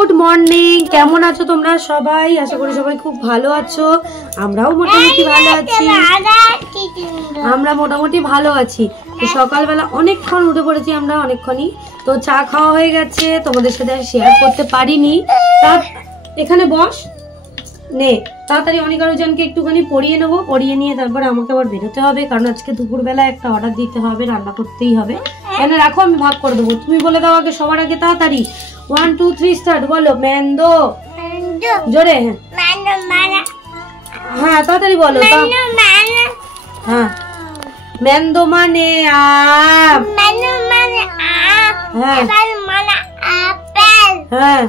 Good morning, কেমন আছো তোমরা সবাই? আশা করি সবাই খুব ভালো আছো। আমরাও মোটামুটি ভালো আছি। আমরা মোটামুটি ভালো আছি। তো সকালবেলা অনেকক্ষণ উঠে পড়েছি আমরা, অনেকক্ষণই। তো চা খাওয়া হয়ে গেছে, তোমাদের সাথে আর শেয়ার করতে পারিনি। তা এখানে বস নে, তাড়াতাড়ি অনেক আরোজনকে একটুখানি পড়িয়ে নেবো, পড়িয়ে নিয়ে তারপরে আমাকে আবার বেরোতে হবে, কারণ আজকে দুপুরবেলা একটা অর্ডার দিতে হবে, রান্না করতেই হবে। এখানে রাখো, আমি ভাগ করে দেবো। তুমি বলে দাও আগে, সবার আগে তাড়াতাড়ি। 1 2 3 স্টার্ট। বলো ম্যান্ডো। জোরে। হ্যাঁ তাড়াতাড়ি বলো। হ্যাঁ ম্যান্ডো মানে আম। হ্যাঁ হ্যাঁ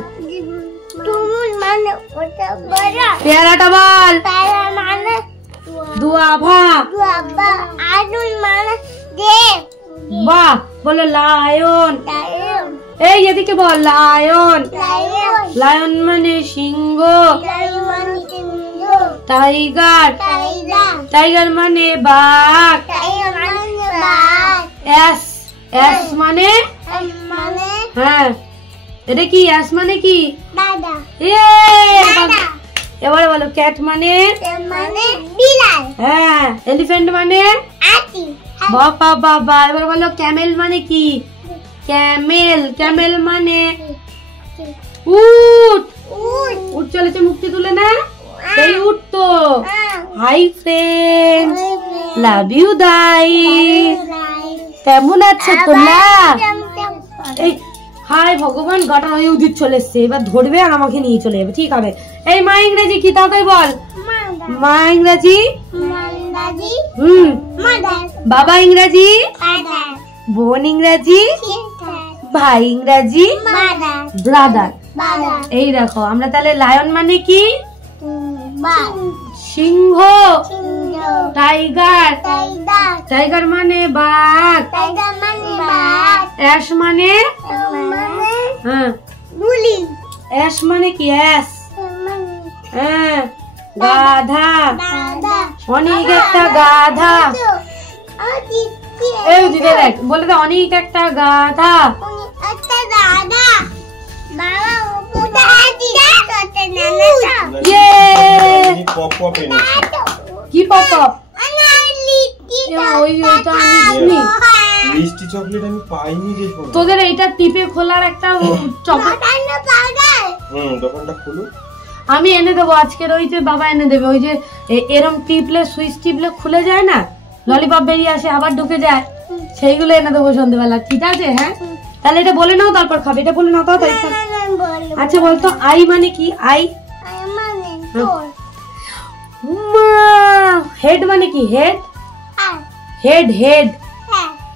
পেয়ারাটা বল। দুয়াভা। বাহ, বলো লায়ন। এই এদিকে বল, লায়ন। লায়ন মানে সিংহ। টাইগার। টাইগার মানে বাঘ। এস। এস মানে হ্যাঁ, এটা কি? এস মানে কি? এবারে বলো ক্যাট মানে হ্যাঁ। এলিফ্যান্ট মানে বাবা বাবা। এবার বলো ক্যামেল মানে কি? ক্যামেল। ক্যামেল মানে উট। উট চলেছে মুক্তি তুলে না, সেই উট তো। হাই ফ্রেন্ড, লাভ ইউ দাই। কেমন আছো তোমরা? এই হাই ভগবান, গাটা হয়ে উদিত চলে এসছে, এবার ধরবে আর আমাকে নিয়ে চলে যাবে। ঠিক হবে। এই মা ইংরেজি কি? তাড়াতাড়ি বল। মা ইংরেজি বাবা ইংরেজি, বোন ইংরেজি, ভাই ইংরেজি ব্রাদার। এই দেখো, আমরা তাহলে লায়ন মানে কি? সিংহ। টাইগার। টাইগার মানে বাঘ। অ্যাশ মানে হ্যাঁ। অ্যাশ মানে কি? অ্যাশ হ্যাঁ। গাধা। অনেক একটা গাধা। এই দিদি দেখ, বলে দে অনেক একটা গাধা। কি পপ? তোদের এইটা টিপে খোলার একটা দোকানটা খুলো, আমি এনে দেবো আজকের। ওই যে বাবা এনে দেবে, ওই যে এরম টিপলে, সুইচ টিপলে খুলে যায় না, ললিপপ বেরিয়ে আসে আবার ঢুকে যায়, সেইগুলো এনে দেবো সন্ধ্যেবেলা। ঠিক আছে? হ্যাঁ তাহলে এটা বলে নাও, তারপর খাবে। এটা বলে নাও তাড়াতাড়ি। আচ্ছা বলতো আই মানে কি? আই হেড মানে কি? Head. Head head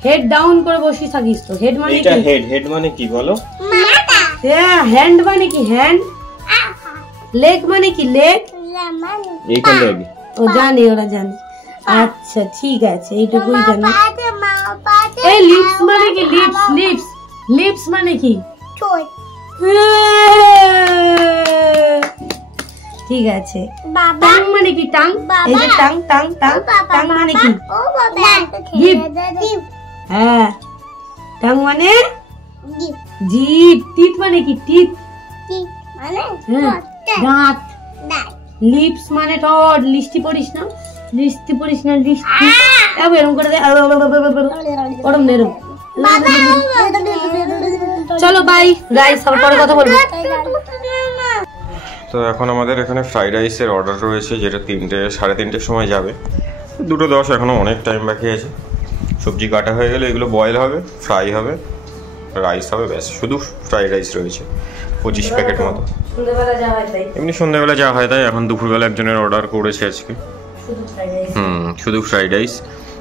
head down করে বসি থাকিস তো। হেড মানে কি? হেড। হেড মানে কি বলো? হ্যাঁ। হ্যান্ড মানে কি? হ্যান্ড। লেগ মানে কি? লেগ। এইটা লেগ। ও জানি, ওরা জানে। আচ্ছা ঠিক আছে, এইটুকুই জানি। এই লিপস মানে কি? লিপস। লিপস। লিপস মানে কি? ঠিক আছে। টাং মানে কি? টাং। এই যে টাং টাং টাং। টাং মানে কি? হ্যাঁ, টাং মানে জিভ। টিথ মানে কি? টিথ দাঁত। লিপস মানে ঠোঁট। লিস্টি পড়িস না, লিস্টি পড়িস না, লিস্টি এরকম করে দে। ওরম নেরম। চলো বাই গাইস, আবার পরে কথা বলবো। তো এখন আমাদের এখানে ফ্রাইড রাইসের অর্ডার রয়েছে, যেটা 3:30 সময় যাবে। 2:10 এখনো অনেক টাইম বাকি আছে। সবজি কাটা হয়ে গেলে এগুলো বয়েল হবে, ফ্রাই হবে, রাইস হবে, ব্যাস। শুধু ফ্রাইড রাইস রয়েছে 25 প্যাকেট মতো। এমনি সন্ধ্যাবেলা যা হয় তাই। এখন দুপুরবেলা একজনের অর্ডার করেছে আজকে শুধু ফ্রাইড রাইস।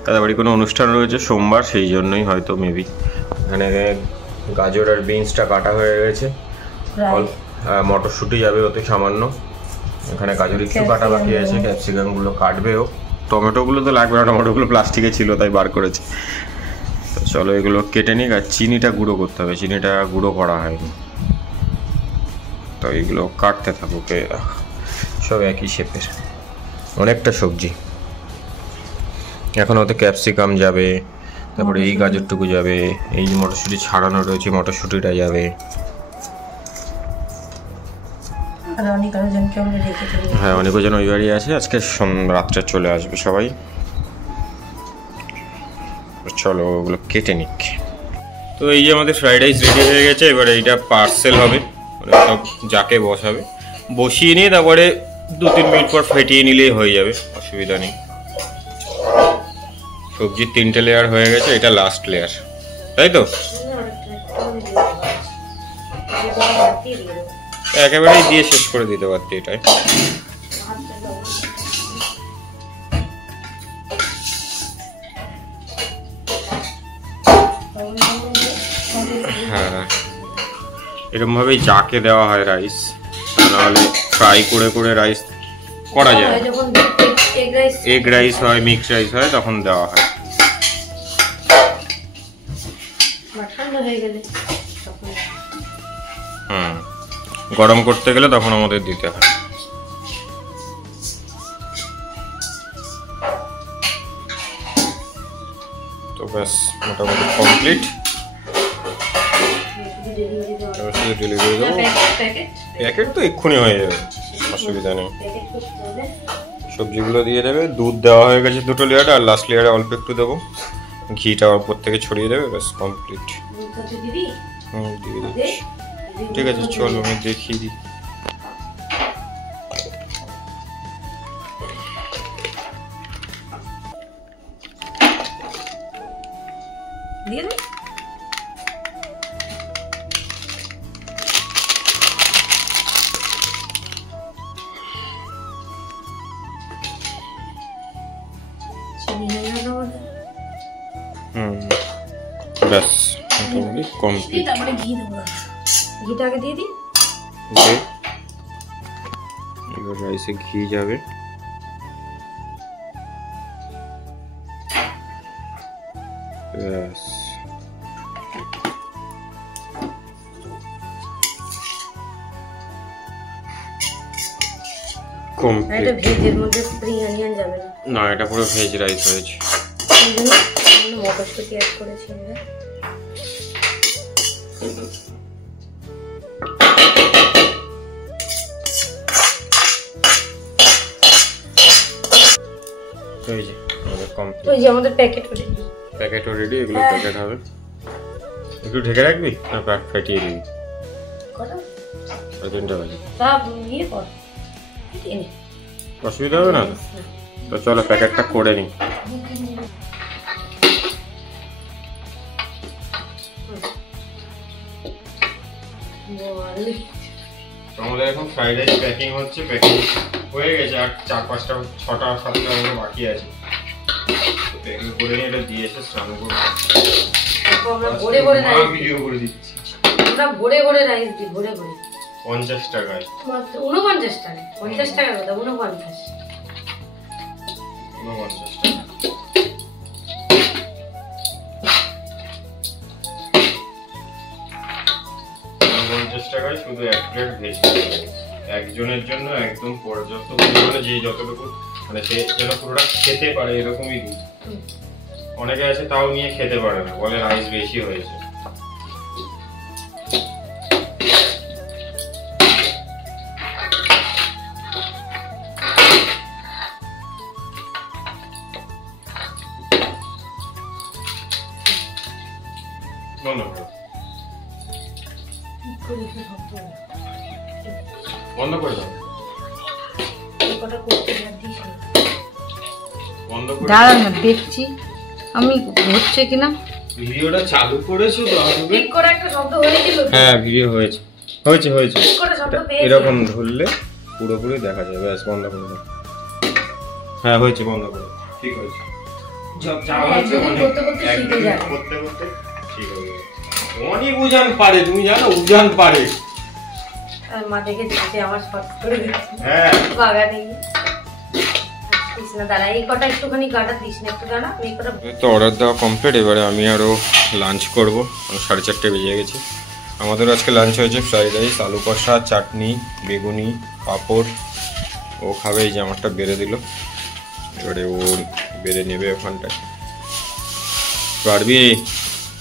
তাদের বাড়ি কোনো অনুষ্ঠান রয়েছে সোমবার, সেই জন্যই হয়তো মেবি। এখানে গাজর আর বিনসটা কাটা হয়ে গেছে, মটরশুঁটি যাবে ওতে সামান্য। এখানে গাজর একটু কাটা বাকি আছে, ক্যাপসিকামগুলো কাটবেও। টমেটোগুলো তো লাগবে না, টমেটোগুলো প্লাস্টিকে ছিল তাই বার করেছে। তো চলো এগুলো কেটে নিক। আর চিনিটা গুঁড়ো করতে হবে, চিনিটা গুঁড়ো করা হয়নি। তো এইগুলো কাটতে থাকুক, সব একই শেপের, অনেকটা সবজি। এখন ওতে ক্যাপসিকাম যাবে, তারপরে এই গাজরটুকু যাবে, এই মটরশুঁটি ছাড়ানো রয়েছে মটরশুঁটিটা যাবে। আর অনেক আলোজনকে আমরা রেখে চলে যাবো। হ্যাঁ, অনেকজন ওই বাড়ি আছে, আজকে রাত্রে চলে আসবে সবাই। চলো ওগুলো কেটে নিক। তো এই যে আমাদের ফ্রাইড রাইস রেডি হয়ে গেছে, এবার এইটা পার্সেল হবে, মানে সব যাকে বসাবে বসিয়ে নিয়ে তারপরে 2-3 মিনিট পর ফেটিয়ে নিলেই হয়ে যাবে, অসুবিধা নেই। সবজির 3টে লেয়ার হয়ে গেছে, এটা লাস্ট লেয়ার, তাই তো? একেবারেই দিয়ে শেষ করে দিতে পারতি এটাই। হ্যাঁ, এরকম ভাবেই যাকে দেওয়া হয় রাইস, নাহলে ফ্রাই করে করে রাইস করা যায়। এগ রাইস হয়, মিক্স রাইস হয়, তখন দেওয়া হয়। গরম করতে গেলে তখন আমাদের দিতে হয়। তো ব্যাস মোটামুটি কমপ্লিট। ডেলিভারি দেবো, প্যাকেট তো এক্ষুনি হয়ে যাবে, অসুবিধা নেই। সবজিগুলো দিয়ে দেবে, দুধ দেওয়া হয়ে গেছে 2টো লেয়ারে, আর লাস্ট লেয়ারে অল্প একটু দেবো, ঘিটা উপর থেকে ছড়িয়ে দেবে, ব্যাস কমপ্লিট। দিয়ে দিচ্ছি। ঠিক আছে, চলো আমি দেখিয়ে দিই। ব্যাস মোটামুটি কমপ্লিট। ঘিটা আগে দিয়ে দিই। এবার রাইসে ঘি যাবে। ব্যাস কমপ্লিট। এটা ভেজের মধ্যে স্প্রিং অনিয়ন যাবে না? না, এটা পুরো ভেজ রাইস হয়েছে। মটরশুঁটি অ্যাড করেছি আমরা। ওই যে আমাদের প্যাকেট রেডি। প্যাকেটও রেডি, এগুলো প্যাকেট হবে। একটু ঢেকে রাখবি না ফাটিয়ে দিবি? কটা? 3টা বাজে। তা ইয়ে কর, অসুবিধা হবে না তো? চলো প্যাকেটটা করে নিই। আমাদের এখন ফ্রাইড রাইস প্যাকিং হচ্ছে, প্যাকিং হয়ে গেছে, আর 4-5টা 6টা 7টা বাকি আছে। প্যাকিং করে নিয়ে এটা দিয়ে এসে স্নান করবো। আমরা ভরে ভরে রাইস ভিডিও করে দিচ্ছি। আমরা ভরে ভরে রাইস দিই, ভরে ভরে। 50 টাকায়। মাত্র 49 টাকা। 50 টাকা কথা, 49। 49 টাকা। টাকায় শুধু 1 প্লেট ভেজ, একজনের জন্য একদম পর্যাপ্ত পরিমাণে, যে যতটুকু মানে সে যেন পুরোটা খেতে পারে এরকমই দিই। অনেকে আছে তাও নিয়ে খেতে পারে না, বলে রাইস বেশি হয়েছে। বন্ধ করো, বন্ধ করে দাও, দাঁড়া না দেখছি আমি হচ্ছে কিনা। ভিডিওটা চালু করেছো তো? ঠিক করে একটা শব্দ হয়েছিল। হ্যাঁ, ভিডিও হয়েছে হয়েছে হয়েছে। ঠিক করে শব্দ পেয়েছি। এরকম ধরলে পুরোপুরি দেখা যাবে। ব্যাস বন্ধ করে দাও। হ্যাঁ হয়েছে, বন্ধ করে। ঠিক হয়েছে। যা হয়েছে করতে করতে শিখে যাবে, করতে করতে ঠিক হয়ে যাবে। অনেক উজান পারে, তুমি জানো উজান পারে। আর মা দেখে দিচ্ছে আমার শর্ট করে দিচ্ছে। হ্যাঁ বাগা নেই। দাঁড়া, এই কটা একটুখানি কাটা দিস না, একটু দাঁড়া। এই কটা তো অর্ডার দেওয়া কমপ্লিট। এবারে আমি আরও লাঞ্চ করবো। 4:30 বেজে গেছে। আমাদের আজকে লাঞ্চ হয়েছে ফ্রাইড রাইস, আলু কষা, চাটনি, বেগুনি, পাঁপড়। ও খাবে, এই যে আমারটা বেড়ে দিল, এবারে ও বেড়ে নেবে ওখানটায়। পারবি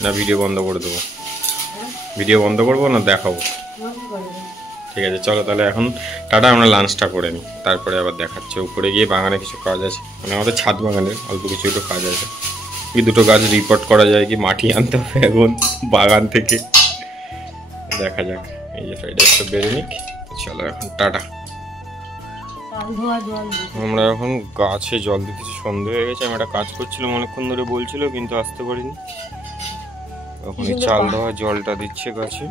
না ভিডিও বন্ধ করে দেবো? ভিডিও বন্ধ করবো না দেখাবো? ঠিক আছে চলো তাহলে এখন টাটা, আমরা লাঞ্চটা করে নিই, তারপরে আবার দেখাচ্ছে। উপরে গিয়ে বাগানে কিছু কাজ আছে, মানে আমাদের ছাদ বাগানের অল্প কিছু একটু কাজ আছে, কি দুটো গাছ রিপোর্ট করা যায়, কি মাটি আনতে হবে এখন বাগান থেকে, দেখা যাক। এই যে ফ্রাইড রাইসটা বেড়ে নিক, চলো এখন টাটা। আমরা এখন গাছে জল দিতেছি, সন্ধ্যে হয়ে গেছে। আমি একটা কাজ করছিলাম অনেকক্ষণ ধরে, বলছিল কিন্তু আসতে পারিনি। এখন এই চাল ধোয়া জলটা দিচ্ছে গাছে।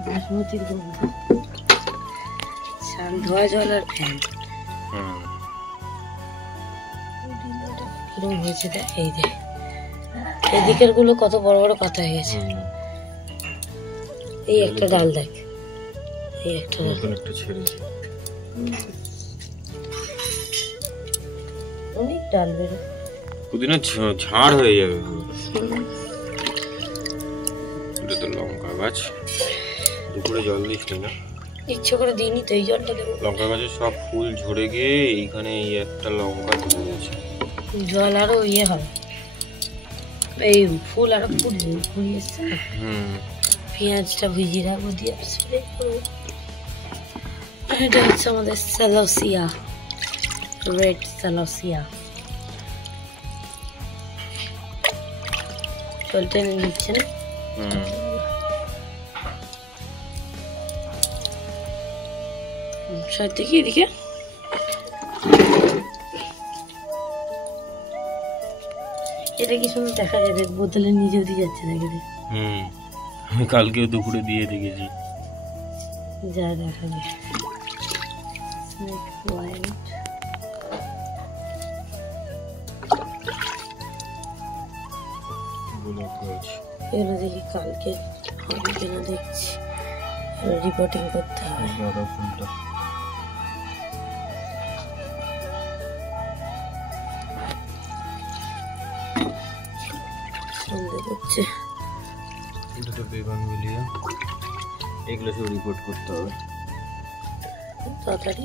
চাল ধোয়া জল আর ফ্যান কিরকম হয়েছে দেখ। এই যে এদিকের গুলো কত বড় বড় পাতা হয়ে গেছে। এই একটা ডাল দেখ, এই একটা ডাল ছেড়েছে, অনেক ডাল বেরো, পুদিনা ঝাড় হয়ে যাবে। এটা তো লঙ্কা গাছ, দুপুরে জল দিস না? ইচ্ছে করে দিইনি তো, এই জলটা দেবো। লঙ্কা গাছের সব ফুল ঝরে গিয়ে এইখানে এই একটা লঙ্কা ধরে গেছে। জল আরো ইয়ে হবে, এই ফুল আরো ফুল এসছে না। পেঁয়াজটা ভিজিয়ে রাখবো, দিয়ে স্প্রে করবো। এটা হচ্ছে আমাদের সালোসিয়া, রেড সালোসিয়া। জল টেনে নিচ্ছে না। সাথে কি এদিকে এটা কি সুন্দর দেখা যাবে, বোতলে নিজে দিয়ে যাচ্ছে দেখে। আমি কালকেও দুপুরে দিয়ে দেখেছি। যা দেখা যায় এগুলো দেখি কালকে হবে কিনা দেখছি, রিপোর্টিং করতে হবে। ফুলটা সন্ধ্যে করছে। দুটো বেগুন মিলিয়ে এগুলো সব রিপোর্ট করতে হবে তাড়াতাড়ি।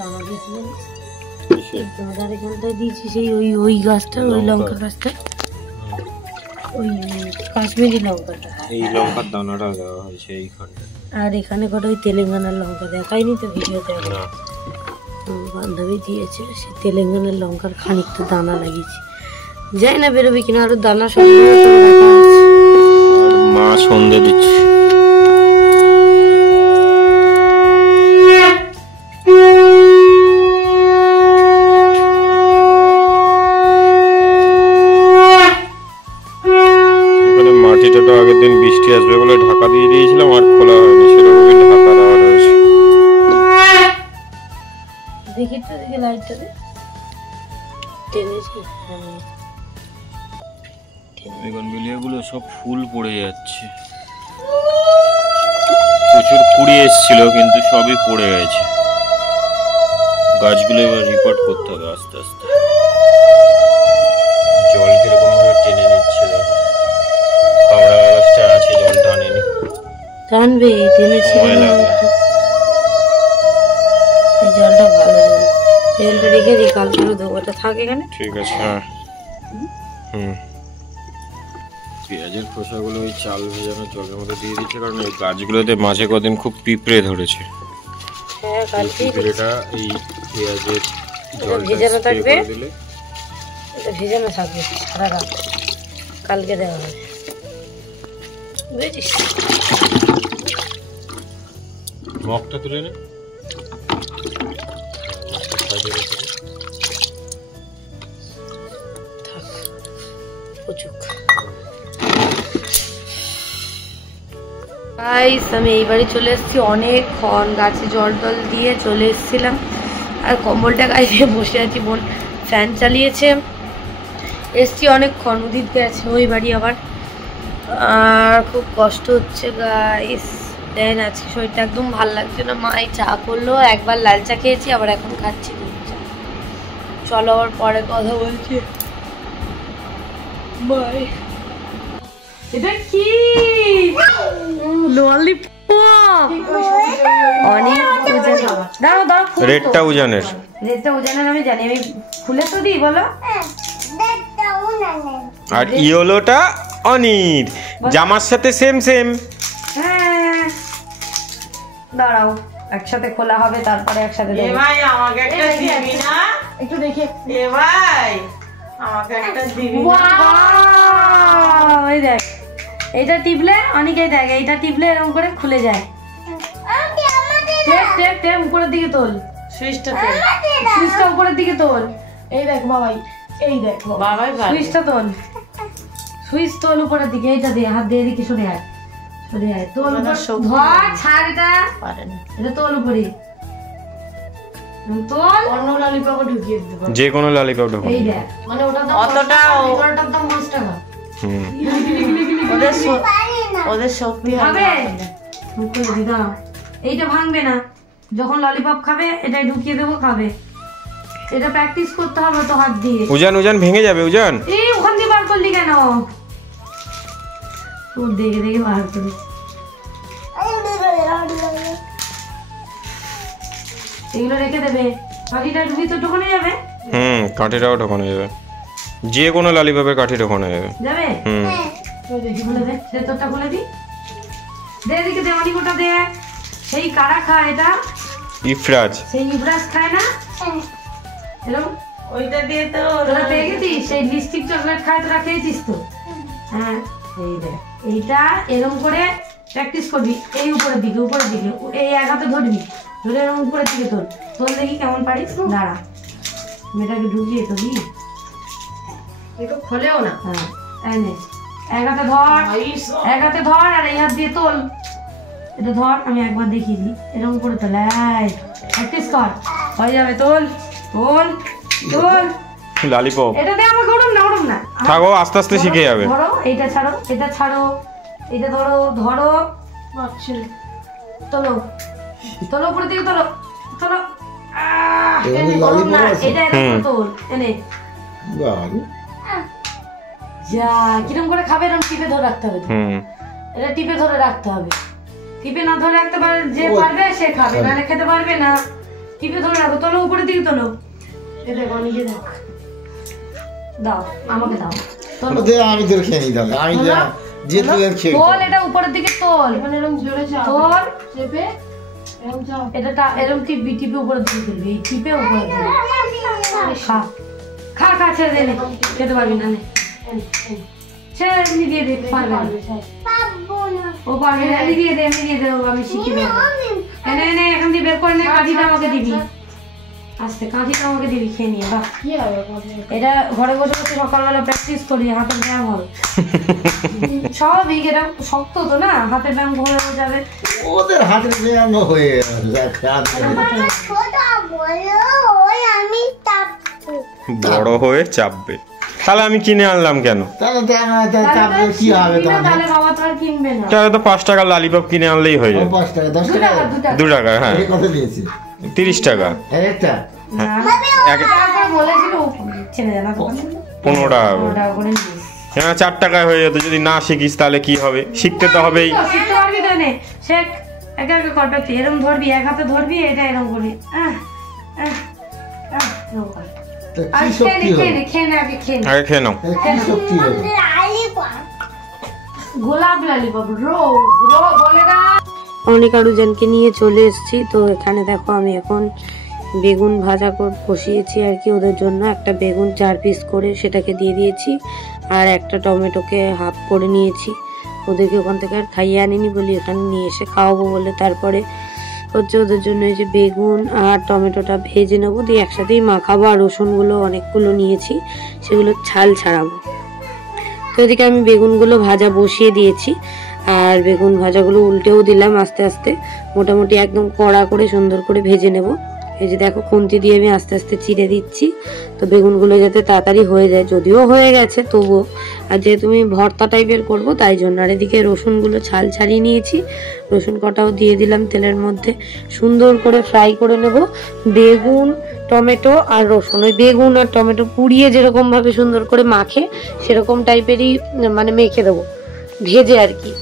দানা দিয়েছিলেন এখানটায় দিয়েছি, সেই ওই গাছটা, ওই লঙ্কা গাছটা, ওই কাশ্মীরি লঙ্কাটা, এই লঙ্কার দানাটা দেওয়া হয়েছে এইখানটা। আর এখানে কটা ওই তেলেঙ্গানার লঙ্কা দেখায়নি তো ভিডিওতে, না বান্ধবী দিয়েছে, সেই তেলেঙ্গানার লঙ্কার খানিকটা দানা লাগিয়েছি। যাই না বেরোবি কিনা, আরো দানা সব মা সন্ধে দিচ্ছে। মাটিটা তো আগের দিন বৃষ্টি আসবে বলে ঢাকা দিয়ে দিয়েছিলাম, আর খোলা হয়নি, সেরকমই ঢাকা দেওয়া রয়েছে। দেখি তো, দেখি লাইটটা দে, টেনেছি। বেগুনগুলিয়াগুলো সব ফুল পড়ে যাচ্ছে, প্রচুর কুড়ি এসেছিল কিন্তু সবই পড়ে গেছে। গাছগুলো এবার রিপোর্ট করতে হবে আস্তে আস্তে। জল কিরকম ভাবে টেনে নিচ্ছে দেখো, কামড়া গাছটা আছে, জল টানেনি, টানবে, টেনেছি। এই জলটা ভালো জল, জলটা রেখে দিই, কাল করে দেবো, ওটা থাকে এখানে। ঠিক আছে, হ্যাঁ। পেঁয়াজের খোসাগুলো ওই চাল ভেজানো জলের মধ্যে দিয়ে দিচ্ছে, কারণ এই গাছগুলোতে মাঝে কদিন খুব পিঁপড়ে ধরেছে। হ্যাঁ, কালকে পিঁপড়েটা এই পেঁয়াজের ভেজানো থাকবে, এটা ভেজানো থাকবে সারা রাত, কালকে দেওয়া হবে, বুঝেছিস? মগটা তুলে নে, আমি এই বাড়ি চলে এসেছি অনেকক্ষণ, গাছে জল টল দিয়ে চলে এসেছিলাম, আর কম্বলটা গায়ে দিয়ে বসে আছি। বোন ফ্যান চালিয়েছে, এসছি অনেকক্ষণ, উদিত গেছে ওই বাড়ি আবার, আর খুব কষ্ট হচ্ছে গাইস। দেন আজকে শরীরটা একদম ভালো লাগছে না। মা এই চা করলো, একবার লাল চা খেয়েছি, আবার এখন খাচ্ছি দুধ চা। চলো আবার পরে কথা বলছি, বাই। এটা কি ললিপপ? অনেক উজান, দাঁড়াও দাঁড়াও, রেডটা উজানের, রেডটা উজানের আমি জানি, আমি খুলে তো দিই, বলো আর ইয়েলোটা অনির, জামার সাথে সেম সেম। হ্যাঁ দাঁড়াও, একসাথে খোলা হবে তারপরে একসাথে দেবো। ভাই আমাকে একটা দিবি না? একটু দেখে। এ ভাই আমাকে একটা দিবি না? Wow! এই দেখ, এইটা টিপলে অনেকে দেখ, এইটা টিপলে এরকম করে খুলে যায়। টেপ টেপ টেপ উপরের দিকে তোল, সুইচটা সুইচটা উপরের দিকে তোল। এই দেখ বাবাই, এই দেখ বাবাই ভালো। সুইচটা তোল, সুইচ তোল উপরের দিকে। এইটা দিয়ে হাত দিয়ে এদিকে সরে আয়, সরে আয়, তোল ওটা উপর, শক্তি ধর ছাড় এটা, পারে না। এটা তোল উপরে তোল। অন্য ললিপপে ঢুকিয়ে দিতে পারে। যে কোনো ললিপপ ঢোকানো এই যাবে। দেখ, মানে ওটা অতটা ওটার দাম 5 টাকা। হুম। ওদের শক্তি খাবে? হবে। মুখ করে দি, দাও। এইটা ভাঙবে না, যখন ললিপপ খাবে এটাই ঢুকিয়ে দেবো, খাবে। এটা প্র্যাকটিস করতে হবে তো হাত দিয়ে। উজান উজান ভেঙে যাবে উজান। এই ওখান দিয়ে বার করলি কেন? ও দেখে দেখে বার করি। এগুলো রেখে দেবে, বাকিটা ভিতর ঢোকানো যাবে, হুম, কাঠিটাও ঢোকানো যাবে, যে কোনো ললিপপের কাঠি ঢোকানো যাবে। যাবে। হুম। খুলে দে, ভেতরটা খুলে দি, দে এদিকে দে, অনেক ওটা দে। সেই কারা খায় এটা? ইফরাজ। সেই ইব্রাস খায় না এরকম? ওইটা দিয়ে তো তোরা পেয়ে গেছিস? সেই লিপস্টিক চকলেট খায়, তোরা খেয়েছিস তো? হ্যাঁ, এই দেখ, এইটা এরকম করে প্র্যাকটিস করবি। এই উপরের দিকে, উপরের দিকে, এই এক হাতে ধরবি, ধরে এরকম উপরের দিকে তোল, তোল দেখি কেমন পারিস। দাঁড়া, মেয়েটাকে ঢুকিয়ে তো দি, একটু খোলেও না। হ্যাঁ এই নে, এক হাতে ধর, এক হাতে ধর, আর এই হাত দিয়ে তোল। এটা ধর, আমি একবার দেখিয়ে দিই, এরকম করে তোল, প্র্যাকটিস কর, হয়ে যাবে। তোল তোল তোল, ললিপপ এটা দে আমাকে, ওরম না, ওরম না, থাকো, আস্তে আস্তে শিখে যাবে। ধরো, এইটা ছাড়ো, এটা ছাড়ো, এটা ধরো, ধরো, তোলো, তোলো উপরের দিকে, তোলো, তোলো। এনে, ওরম না, এটা এরকম তোল, এনে। যা, কিরম করে খাবে? এরকম টিপে ধরে রাখতে হবে তো। হুম। এটা টিপে ধরে রাখতে হবে, টিপে না ধরে রাখতে পারে যে পারবে সে খাবে, নাহলে খেতে পারবে না। টিপে ধরে রাখো, তোলো উপরের দিকে, তোলো। এ দেখো, নিজে দেখ, দাও আমাকে দাও, তোলো। আমি তোর খেয়ে নিই তাহলে, আমি যে তুই খেয়ে তোল, এটা উপরের দিকে তোল, এরকম জোরে তোল, চেপে এটা এরকম টিপবি, টিপে উপরের দিকে তুলবি, এই টিপে উপরের দিকে খা, খা খা, ছেড়ে দে, নে, খেতে পারবি না, নে, ছেড়ে এমনি দিয়ে দে, পারবে না। ও পারবে না, এমনি দিয়ে দে, এমনি দিয়ে দে, আমি শিখিয়ে দেবো। এনে এনে এখান দিয়ে বের করে নে, কাঠিটা আমাকে দিবি, আস্তে কাঠিটা আমাকে দিবি, খেয়ে নিয়ে। বাহ, এটা ঘরে বসে বসে সকালবেলা প্র্যাকটিস করি, হাতের ব্যায়াম হবে। স্বাভাবিক, এটা শক্ত তো না, হাতের ব্যায়াম হয়ে যাবে। ওদের হাতের ব্যায়াম হয়ে বড় হয়ে চাপবে। তাহলে আমি কিনে আনলাম কেন? তাহলে তারপরে কি হবে? তাহলে বাবা তো আর কিনবে না। তাহলে তো 5 টাকার ললিপপ কিনে আনলেই হয়ে যাবে। 5 টাকা 10 2 টাকা টাকা, 2 টাকা। 2 টাকা, হ্যাঁ, কত দিয়েছি? 30 টাকা। একটা বলেছিল চেনে জানা তো 15 টাকা। 15 টাকা করে নিস। হ্যাঁ, 4 টাকায় হয়ে যেত। যদি না শিখিস তাহলে কি হবে? শিখতে তো হবেই। শিখতে পারবি তো, নে শেখ, একা একা কর, প্র্যাকটিস। এরকম ধরবি, এক হাতে ধরবি, এটা এরকম করবি, এরকম কর। আর কি খেয়ে শক্তি নে, হবে? খেয়ে নে, আগে খেয়ে নে। আগে খেয়ে নাও। কি শক্তি হবে? গোলাপ ললিপপ, বলে না। অনিকা রুজানকে নিয়ে চলে এসেছি, তো এখানে দেখো আমি এখন বেগুন ভাজা বসিয়েছি আর কি, ওদের জন্য একটা বেগুন 4 পিস করে সেটাকে দিয়ে দিয়েছি, আর একটা টমেটোকে হাফ করে নিয়েছি। ওদেরকে ওখান থেকে আর খাইয়ে আনিনি বলি, এখানে নিয়ে এসে খাওয়াবো বলে। তারপরে হচ্ছে ওদের জন্য এই যে বেগুন আর টমেটোটা ভেজে নেবো, দিয়ে একসাথেই মাখাবো। আর রসুনগুলো অনেকগুলো নিয়েছি, সেগুলো ছাল ছাড়াবো। তো এদিকে আমি বেগুনগুলো ভাজা বসিয়ে দিয়েছি, আর বেগুন ভাজাগুলো উল্টেও দিলাম আস্তে আস্তে, মোটামুটি একদম কড়া করে সুন্দর করে ভেজে নেব। এই যে দেখো, খুন্তি দিয়ে আমি আস্তে আস্তে চিড়ে দিচ্ছি, তো বেগুনগুলো যাতে তাড়াতাড়ি হয়ে যায়, যদিও হয়ে গেছে তবুও। আর যেহেতু আমি ভর্তা টাইপের করব তাই জন্য। আর এদিকে রসুনগুলো ছাল ছাড়িয়ে নিয়েছি, রসুন কটাও দিয়ে দিলাম তেলের মধ্যে, সুন্দর করে ফ্রাই করে নেব। বেগুন, টমেটো আর রসুন, ওই বেগুন আর টমেটো পুড়িয়ে যেরকমভাবে সুন্দর করে মাখে সেরকম টাইপেরই মানে মেখে দেবো, ভেজে আর কি।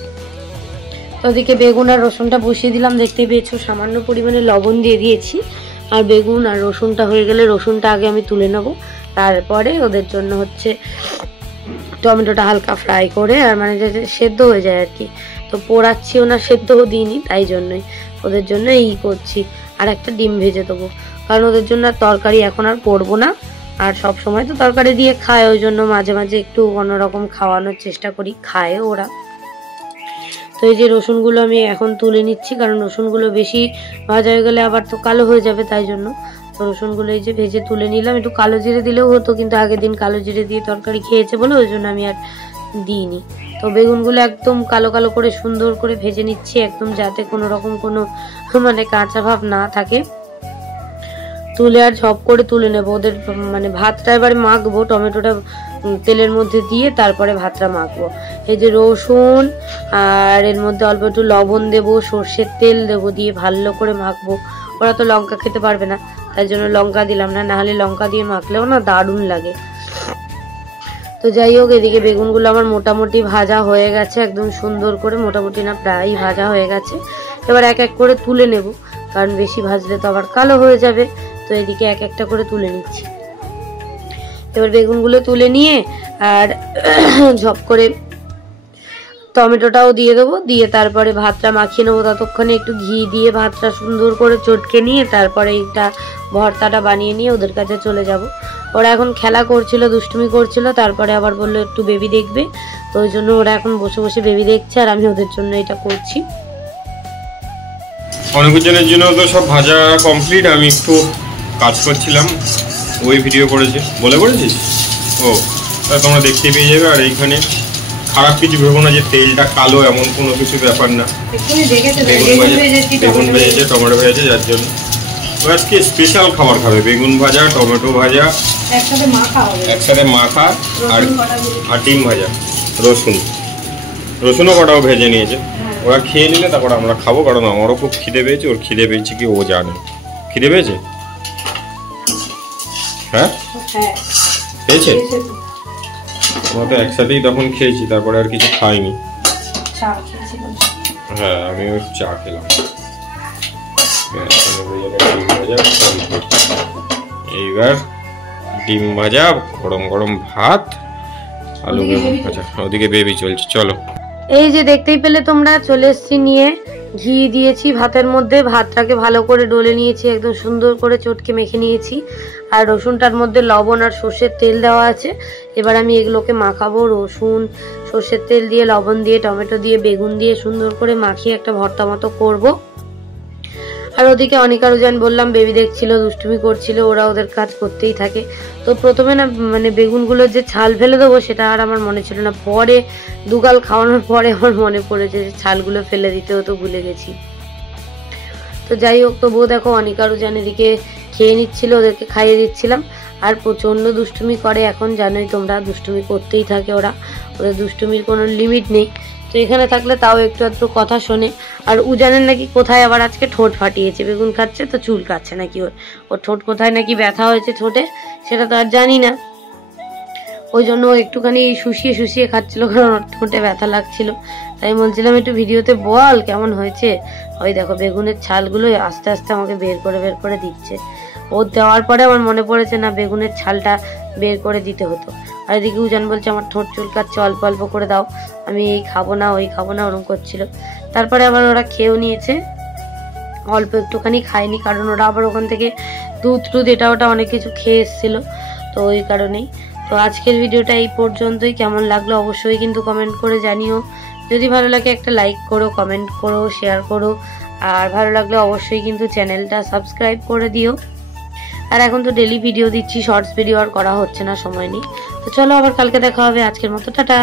তো ওদিকে বেগুন আর রসুনটা বসিয়ে দিলাম, দেখতে পেয়েছো সামান্য পরিমাণে লবণ দিয়ে দিয়েছি। আর বেগুন আর রসুনটা হয়ে গেলে রসুনটা আগে আমি তুলে নেব, তারপরে ওদের জন্য হচ্ছে টমেটোটা হালকা ফ্রাই করে আর মানে যাতে সেদ্ধ হয়ে যায় আর কি। তো পোড়াচ্ছিও না, সেদ্ধও দিইনি, তাই জন্যই ওদের জন্য এই করছি। আর একটা ডিম ভেজে দেবো, কারণ ওদের জন্য আর তরকারি এখন আর করবো না। আর সব সময় তো তরকারি দিয়ে খায়, ওই জন্য মাঝে মাঝে একটু অন্যরকম খাওয়ানোর চেষ্টা করি, খায় ওরা। তো এই যে রসুনগুলো আমি এখন তুলে নিচ্ছি, কারণ রসুনগুলো বেশি ভাজা হয়ে গেলে আবার তো কালো হয়ে যাবে, তাই জন্য। তো রসুনগুলো এই যে ভেজে তুলে নিলাম। একটু কালো জিরে দিলেও হতো, কিন্তু আগের দিন কালো জিরে দিয়ে তরকারি খেয়েছে বলে ওই জন্য আমি আর দিইনি। তো বেগুনগুলো একদম কালো কালো করে সুন্দর করে ভেজে নিচ্ছি, একদম যাতে কোনো রকম কোনো মানে কাঁচা ভাব না থাকে। তুলে আর ঝপ করে তুলে নেবো। ওদের মানে ভাতটা এবারে মাখবো, টমেটোটা তেলের মধ্যে দিয়ে তারপরে ভাতটা মাখবো। এই যে রসুন আর এর মধ্যে অল্প একটু লবণ দেবো, সর্ষের তেল দেবো, দিয়ে ভালো করে মাখবো। ওরা তো লঙ্কা খেতে পারবে না, তাই জন্য লঙ্কা দিলাম না, নাহলে লঙ্কা দিয়ে মাখলেও না দারুণ লাগে। তো যাই হোক, এদিকে বেগুনগুলো আমার মোটামুটি ভাজা হয়ে গেছে, একদম সুন্দর করে, মোটামুটি না প্রায় ভাজা হয়ে গেছে। এবার এক এক করে তুলে নেব, কারণ বেশি ভাজলে তো আবার কালো হয়ে যাবে। তো এদিকে এক একটা করে তুলে নিচ্ছি। এবার বেগুনগুলো তুলে নিয়ে আর ঝপ করে টমেটোটাও দিয়ে দেবো, দিয়ে তারপরে ভাতটা মাখিয়ে নেবো। ততক্ষণে একটু ঘি দিয়ে ভাতটা সুন্দর করে চটকে নিয়ে তারপরে একটা ভর্তাটা বানিয়ে নিয়ে ওদের কাছে চলে যাব। ওরা এখন খেলা করছিল, দুষ্টুমি করছিল, তারপরে আবার বললো একটু বেবি দেখবে, তো ওই জন্য ওরা এখন বসে বসে বেবি দেখছে আর আমি ওদের জন্য এটা করছি। অনেকজনের জন্য তো সব ভাজা কমপ্লিট, আমি একটু কাজ করছিলাম, ওই ভিডিও করেছে বলে করেছিস ও, তা তোমরা দেখতে পেয়ে যাবে। আর এইখানে খারাপ কিছু ভেবো না যে তেলটা কালো, এমন কোনো কিছু ব্যাপার না। বেগুন ভেজেছে, টমেটো ভেজেছে, যার জন্য ও আজকে স্পেশাল খাবার খাবে। বেগুন ভাজা, টমেটো ভাজা একসাথে মাখা, আর ডিম ভাজা, রসুনও কটাও ভেজে নিয়েছে। ওরা খেয়ে নিলে তারপর আমরা খাবো, কারণ আমারও খুব খিদে পেয়েছে। ওর খিদে পেয়েছে কি ও জানে, খিদে পেয়েছে? হ্যাঁ পেয়েছে। আমরা তো একসাথেই তখন খেয়েছি, তারপরে আর কিছু খাইনি। হ্যাঁ আমিও চা খেলাম। এইবার ডিম ভাজা, গরম গরম ভাত, আলু বেগুন ভাজা। ওদিকে বেবি চলছে, চলো। এই যে দেখতেই পেলে তোমরা, চলে এসছি নিয়ে। ঘি দিয়েছি ভাতের মধ্যে, ভাতটাকে ভালো করে ডলে নিয়েছি, একদম সুন্দর করে চটকে মেখে নিয়েছি। আর রসুনটার মধ্যে লবণ আর সর্ষের তেল দেওয়া আছে। এবার আমি এগুলোকে মাখাবো, রসুন, সর্ষের তেল দিয়ে, লবণ দিয়ে, টমেটো দিয়ে, বেগুন দিয়ে সুন্দর করে মাখিয়ে একটা ভর্তা মতো করবো। আর ওদিকে অনিকা রুজান বললাম বেবি দেখছিল, দুষ্টুমি করছিল, ওরা ওদের কাজ করতেই থাকে। তো প্রথমে না মানে বেগুনগুলোর যে ছাল ফেলে দেবো সেটা আর আমার মনে ছিল না, পরে দুগাল খাওয়ানোর পরে আমার মনে পড়েছে যে ছালগুলো ফেলে দিতে হতো, ভুলে গেছি। তো যাই হোক, তবুও দেখো অনিকা রুজান এদিকে খেয়ে নিচ্ছিল, ওদেরকে খাইয়ে দিচ্ছিলাম। আর প্রচণ্ড দুষ্টুমি করে এখন, জানোই তোমরা, দুষ্টুমি করতেই থাকে ওরা, ওদের দুষ্টুমির কোনো লিমিট নেই। তো এখানে থাকলে তাও একটু একটু কথা শোনে। আর উজানের নাকি কোথায় আবার আজকে ঠোঁট ফাটিয়েছে, বেগুন খাচ্ছে তো চুল কাটছে নাকি ওর ঠোঁট কোথায় নাকি ব্যথা হয়েছে ঠোঁটে, সেটা তো আর জানি না। ওই জন্য ও একটুখানি শুষিয়ে শুষিয়ে খাচ্ছিল, কারণ ওর ঠোঁটে ব্যথা লাগছিল। তাই বলছিলাম একটু ভিডিওতে বল কেমন হয়েছে। ওই দেখো বেগুনের ছালগুলো আস্তে আস্তে আমাকে বের করে দিচ্ছে। ও দেওয়ার পরে আমার মনে পড়েছে না বেগুনের ছালটা বের করে দিতে হতো। আর এদিকে উজান বলছে আমার ঠোঁট চুলকাচ্ছে, অল্প অল্প করে দাও, আমি এই খাবো না ওই খাবো না, ওরকম করছিল। তারপরে আবার ওরা খেয়েও নিয়েছে, অল্প একটুখানি খায়নি, কারণ ওরা আবার ওখান থেকে দুধ এটা ওটা অনেক কিছু খেয়ে এসেছিলো, তো ওই কারণেই। তো আজকের ভিডিওটা এই পর্যন্তই। কেমন লাগলো অবশ্যই কিন্তু কমেন্ট করে জানিও। যদি ভালো লাগে একটা লাইক করো, কমেন্ট করো, শেয়ার করো, আর ভালো লাগলে অবশ্যই কিন্তু চ্যানেলটা সাবস্ক্রাইব করে দিও। আর এখন তো ডেলি ভিডিও দিচ্ছি, শর্টস ভিডিও আর করা হচ্ছে না, সময় নেই। তো চলো আবার কালকে দেখা হবে, আজকের মতো টাটা।